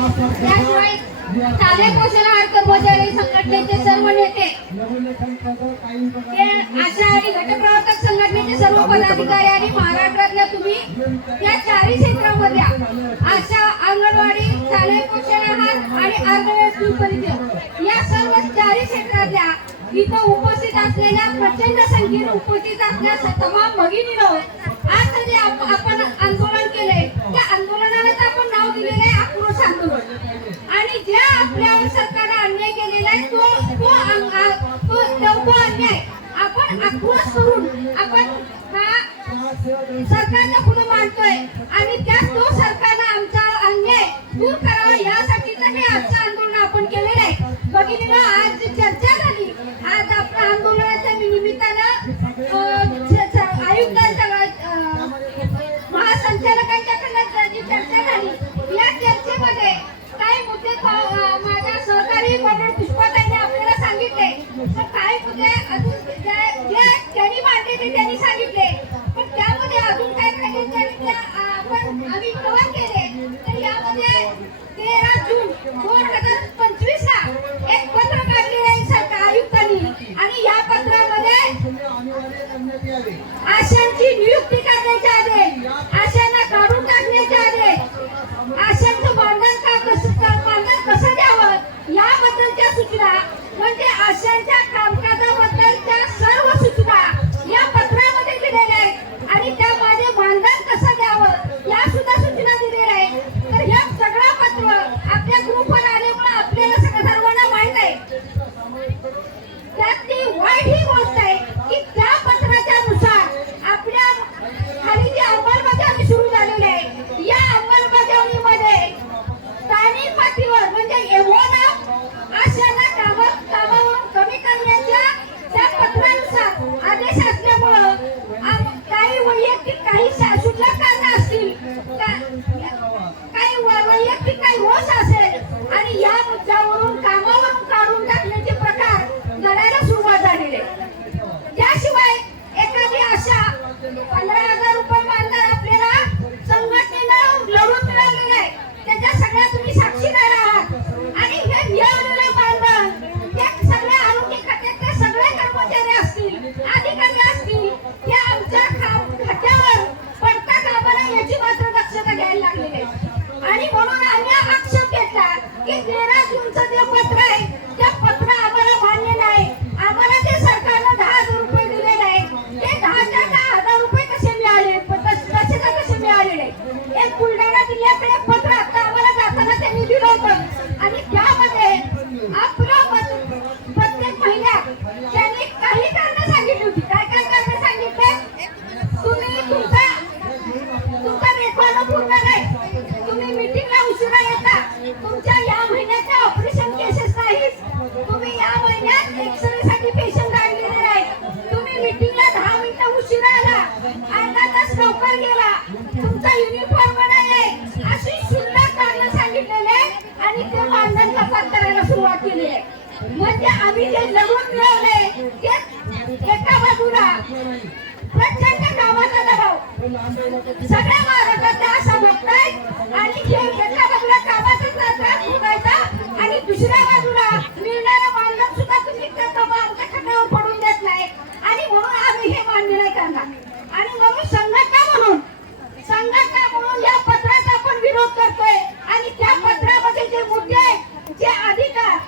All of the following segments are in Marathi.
त्याशिवाय शालेय पोषण आहार कर्मचारी संघटनेचे सर्व नेते, आशा आणि गटप्रवर्तक संघटनेचे सर्व पदाधिकारी आणि महाराष्ट्रातल्या तुम्ही या चारही क्षेत्रामधल्या आशा, अंगणवाडी, शालेय पोषण आहार आणि अर्धवेळ परिचय या सर्व चारही क्षेत्रातल्या इथं उपस्थित असलेल्या प्रचंड संख्येने उपस्थित असलेल्या तमाम भगिनींनो, आज जे आपण आंदोलन केले त्या आंदोलनाला आपण नाव दिलेले आहे आक्रोश आंदोलन. आणि ज्या आपल्यावर सरकारने अन्याय केलेला आहे तो अन्याय आपण आक्रोश करून आपण सरकारला पुढे मांडतोय आणि त्या तो सरकारने आमचा अन्याय दूर करावा यासाठी तर हे आजचं आंदोलन आपण केलेलं आहे. भगिनींनो, आज चर्चा झाली, आज आपल्या आंदोलनाच्या निमित्तानं आयुक्तांच्या महासंचालकांच्याकडे जी चर्चा झाली या चर्चेमध्ये काही मुद्दे माझ्या सहकारी मंडळ पुष्पाताईंनी आपल्याला सांगितले, तर काही मुद्दे अजून जे त्यांनी मांडले ते त्यांनी सांगितले, पण त्यामध्ये अजून काय आम्ही कव्हर केले. तर यामध्ये 13 जून 2025 ला एक पत्र काढलेलं आहे सरकार आयुक्तांनी आणि या पत्रामध्ये आशांची नियुक्ती करण्याचे आदेश, आशांना काढून टाकण्याचे आदेश, आशांचं मानधन कसं द्यावं याबद्दलच्या सूचना, म्हणजे आशांच्या कामकाजाबद्दलच्या सर्व सूचना या पत्रामध्ये दिलेल्या आहेत आणि त्यामध्ये मानधन कसं द्यावं या सुद्धा सूचना दिलेल्या आहेत. तर हे सगळं पत्र आपल्या ग्रुपवर आल्यामुळे आपल्याला सर्वांना माहित आहे. त्यातली वाईट ही गोष्ट आहे की त्या पत्राच्या नुसार आपल्या खाली जी अंमलबजावणी सुरू झालेली आहे या अंमलबजावणीमध्ये स्थानिक पातळीवर म्हणजे एवढा आशांना कामावरून कमी करण्याच्या त्या पत्रानुसार आदेश असल्यामुळं काही वैयक्तिक काही क्षुल्लक कारणं असतील, काही वैयक्तिक काही रोष असेल आणि या मुद्द्यावरून कामावरून काढून टाकण्याचे प्रकार घडायला सुरुवात झालेली आहे. त्याशिवाय एखादी आशा 15,000 रुपये मानधन आपल्याला संघटनेनं लढून मिळालेलं आहे, त्याच्या सगळ्या तुम्ही साक्षीदार आहात आणि हे मिळालेलं मानधन त्या सगळ्या आरोग्य खात्यातले सगळे कर्मचारी असतील, अधिकारी असतील, ते आमच्या खात्यावर पडता कामा नये याची मात्र दक्षता घ्यायला लागलेली आहे. आणि म्हणून आम्ही आक्षेप घेतला की 13 जूनचं जे पत्र आहे त्या पत्र आम्हाला मान्य नाही. आम्हाला ते सरकारनं 10,000 रुपये दिलेले आहे, ते 10,000 रुपये कसे मिळाले, कसे मिळालेले. एक बुलढाणा जिल्ह्याकडे पत्र आता आम्हाला जाताना त्यांनी दिलं होतं आणि त्यामध्ये आपलं प्रत्येक महिन्यात त्यांनी काही कारणं सांगितली होती. काय काय कारणं सांगितले, तुम्ही तुमचा रेकॉर्ड पूर्ण नाही, तुम्ही मीटिंगला उशिरा येता, तुमच्या या महिन्याच्या ऑपरेशन केसेस नाहीत, तुम्ही या महिन्यात एक्सरेसाठी पेशंट आणलेले नाही, तुम्ही मीटिंगला 10 मिनिटं उशिरा आला, अर्धा तास लवकर गेला, तुमचा युनिफॉर्म नाही, अशी क्षुल्लक कारणं सांगितलेले आणि ते मानधन कपात करायला सुरुवात केली आहे. म्हणजे आम्ही जे लढून मिळवले ते एका बाजूला प्रचंड कामाचा दबाव सगळ्या महाराष्ट्रात असा बघतायत आणि एका बाजूला कामाचा त्रास भोगायचा आणि दुसऱ्या बाजूला मिळणारं मानधन सुद्धा तुम्ही आमच्या खात्यावर पडून देत नाही आणि म्हणून आम्ही हे मान्य नाही करणार. आणि म्हणून संघटना म्हणून या पत्राचा आपण विरोध करतोय आणि त्या पत्रामध्ये जे मुद्दे जे अधिकार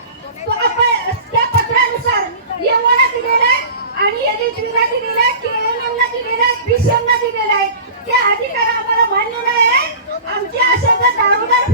त्या पत्रानुसार एवढा दिलेला आहे आणि एलएचबीला दिलेला आहे, केएमएमला दिलेला आहे, बीसीएमला दिलेला आहे, ते अधिकार आम्हाला मान्य नाही आहे. आमची आशा दारोदार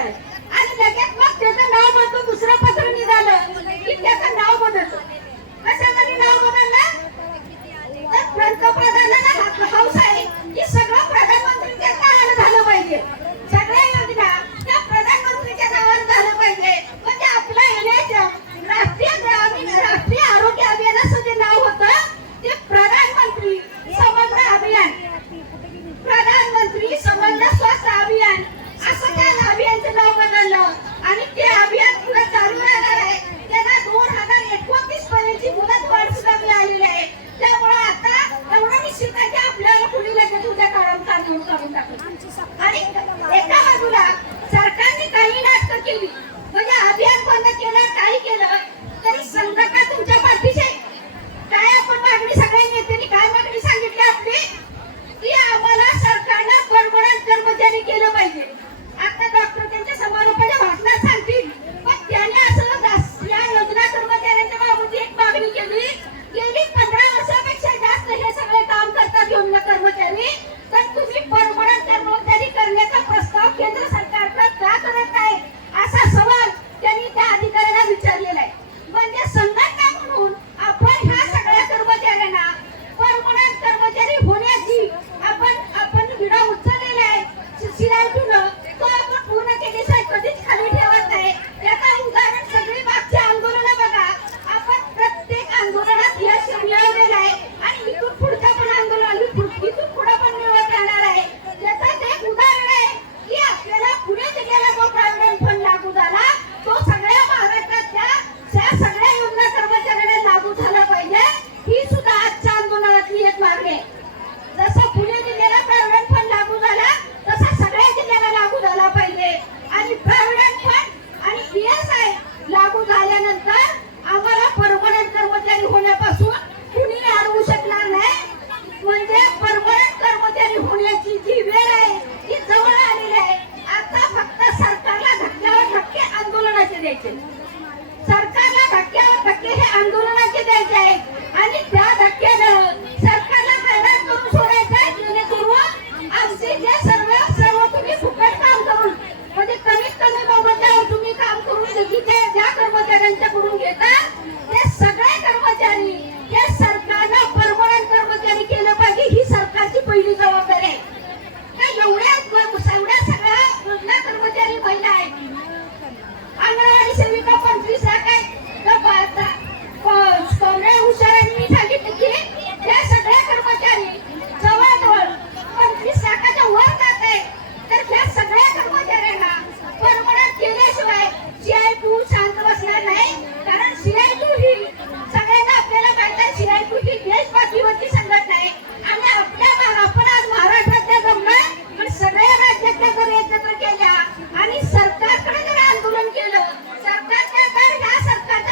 आहे आणि लगेच मग त्याचं नाव बदलून दुसरं पत्र निघालं की त्याचं नाव बदलतं. कशासाठी नाव बदललं? तर पंतप्रधानांना हौस आहे की सगळं प्रधानमंत्रीच्या नावावर झालं पाहिजे, सगळ्या योजना त्या प्रधानमंत्रीच्या नावावर झालं पाहिजे. म्हणजे आपलं येण्याचं राष्ट्रीय आरोग्य अभियानाचं जे नाव होतं ते प्रधानमंत्री समग्र अभियान, प्रधानमंत्री समग्र स्वास्थ्य अभियान असं त्या अभियानचं नाव बदललं आणि ते अभियान पुढे चालू राहणार आहे. त्यांना 2029 पर्यंतची मुदतवाढ सुद्धा मिळालेली आहे. त्यामुळे आता एवढं निश्चित आहे की आपल्याला पुढे लगेच उद्या काढून टाकू. आणि एका बाजूला सरकारने काही नाटकं केली, म्हणजे अभियान बंद केलं, काही केलं तरी संघटना तुमच्या पाठीशी आहे. काय आपण मागणी, सगळ्या नेत्यांनी काय मागणी सांगितली आपली की आम्हाला सरकारला परमनंट कर्मचारी केलं पाहिजे. आता डॉक्टर त्यांच्या समारोपाच्या भाषणात सांगतील, पण त्याने असं या योजना कर्मचाऱ्यांच्या बाबत एक मागणी केली. गेली 15 वर्षापेक्षा जास्त हे सगळे काम करतात योजना कर्मचारी, तर तुम्ही परमनंट कर्मचारी करण्याचा प्रस्ताव केंद्र सरकारचा का करत नाही असा सवाल त्यांनी त्या अधिकाऱ्यांना विचारलेला आहे. म्हणजे संघटना म्हणून आपण ह्या सगळ्या कर्मचाऱ्यांना परमनंट कर्मचारी होण्याची आपण विडा उचललेला आहे. शिरायतून तो आपण पूर्ण केल्याशिवाय कधीच खाली ठेवत नाही. याचा उदाहरण सगळी मागची आंदोलनं बघा, आपण प्रत्येक आंदोलनात यश मिळवलेलं आहे आणि इथून पुढच्या पण आंदोलन इथून पुढे पण मिळवत राहणार आहे. याचं एक उदाहरण आहे की आपल्याला पुणे जिल्ह्याला जो प्रॉव्हिडंट फंड लागू झाला तो सगळ्या महाराष्ट्रातल्या सगळ्या योजना कर्मचाऱ्यांना लागू झाला पाहिजे. ही सुद्धा आजच्या आंदोलनातली एक मागणी आहे. जसं पुणे जिल्ह्याला प्रॉव्हिडंट फंड लागू झाला तसा सगळ्या जिल्ह्याला लागू झाला पाहिजे. आणि प्रॉव्हिडंट फंड आणि PSI लागू झाल्यानंतर आम्हाला परमनंट कर्मचारी होण्यापासून कुणी अडवू शकणार नाही. म्हणजे परमनंट कर्मचारी होण्याची जी वेळ आहे ती जवळ आलेली आहे. आता फक्त सरकारला धक्क्यावर धक्के आंदोलनाचे द्यायचे, सरकारला धक्क्यावर धक्के हे आंदोलनाचे द्यायचे आहेत आणि त्या धक्क्यानं सरकारला मैदान करून सोडायचं आहे, जेणेकरून आमचे जे सर्व तुम्ही फुकट काम करून म्हणजे कमीत कमी मोबदल्यावर तुम्ही काम करून ज्या कर्मचाऱ्यांच्याकडून घेता ते सगळे कर्मचारी हे सरकारला परमनंट कर्मचारी केलं पाहिजे. ही सरकारची पहिली जबाबदारी आहे. एवढ्या सगळ्या योजना कर्मचारी महिला आहेत, अंगणवाडी सेविका 25 लाख आहेत. हुशारांनी सांगितलं की त्या सगळ्या कर्मचारी जवळजवळ 25 लाखाच्या वर जात आहेत. तर त्या सगळ्या कर्मचाऱ्यांना परमनंट केल्याशिवाय CI2 शांत बसणार नाही. कारण CI2 ही सगळ्यांना आपल्याला माहिती आहे, CI2 ही देशपातळीवरची संघटना आहे आणि आपण आज महाराष्ट्रातल्या जमलोय, पण सगळ्या राज्यातल्या जर एकत्र केल्या आणि सरकारकडे जर आंदोलन केलं, सरकारच्या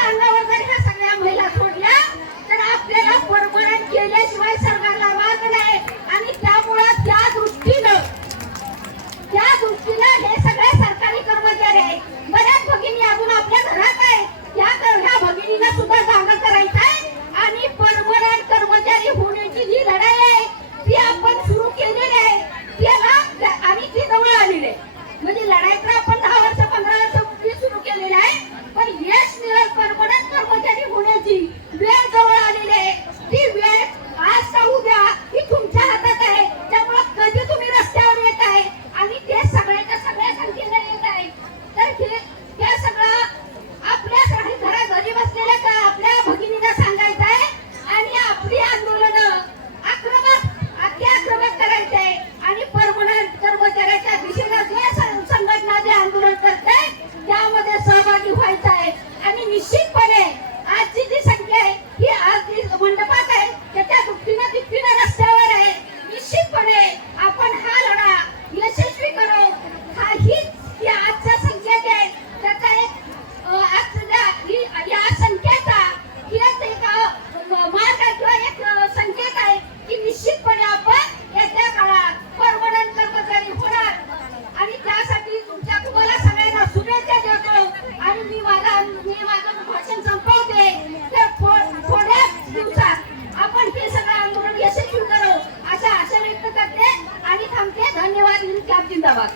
अंगावर जर ह्या सगळ्या महिला सोडल्या तर आपल्याला परमनंट केल्याशिवाय सरकारला मार्ग नाही. आणि त्यामुळं त्या दृष्टीनं हे सगळे सरकारी कर्मचारी आहेत. बऱ्याच भगिनी अजून आपल्या घरात आहेत, ह्या भगिनींना सुद्धा जागा करायचं आहे आणि परमनंट कर्मचारी होण्याची जी लढाई आहे ती आपण सुरू केलेली आहे. त्याला आणि ती जवळ आलेली आहे. म्हणजे लढाई तर आपण 10 वर्ष 15 वर्ष सुरू केलेली आहे, पण यश मिळत परमनंट कर्मचारी होण्याची वेळ जवळ आलेली आहे. ती वेळ आज का उद्या ही तुमच्या हातात आहे. त्यामुळे कधी तुम्ही रस्त्यावर येत आहे आणि ते सगळ्याच्या सगळ्या संख्येने येत आहे, तर हे सगळं आपल्या घरी बसलेल्या आपल्या भगिनींना सांगायचं आहे आणि आपली आंदोलनं आक्रमक करायचे आहे. आणि परमनंट कर्मचाऱ्याच्या दिशेनं जे संघटना जे आंदोलन करते त्यामध्ये सहभागी व्हायचं आहे. आणि निश्चितपणे आजची जी संख्या आहे ही आज जी मंडपात आहे त्याच्या दुपटीनं रस्त्यावर आहे. निश्चितपणे आपण हा लढा यशस्वी करू. ही आजच्या संख्या जी आहे त्याचा एक या संख्येचा एक मार्ग किंवा एक संकेत आहे की निश्चितपणे आपण येत्या काळात परमनंट कर्मचारी होणार. आणि त्यासाठी तुम्हाला सगळ्यांना शुभेच्छा देतो आणि मी माझं भाषण संपवते. थोड्या दिवसात आपण हे सगळं आंदोलन यशस्वी करू अशा आशा व्यक्त करते आणि थांबते. धन्यवाद. जिंदाबाद.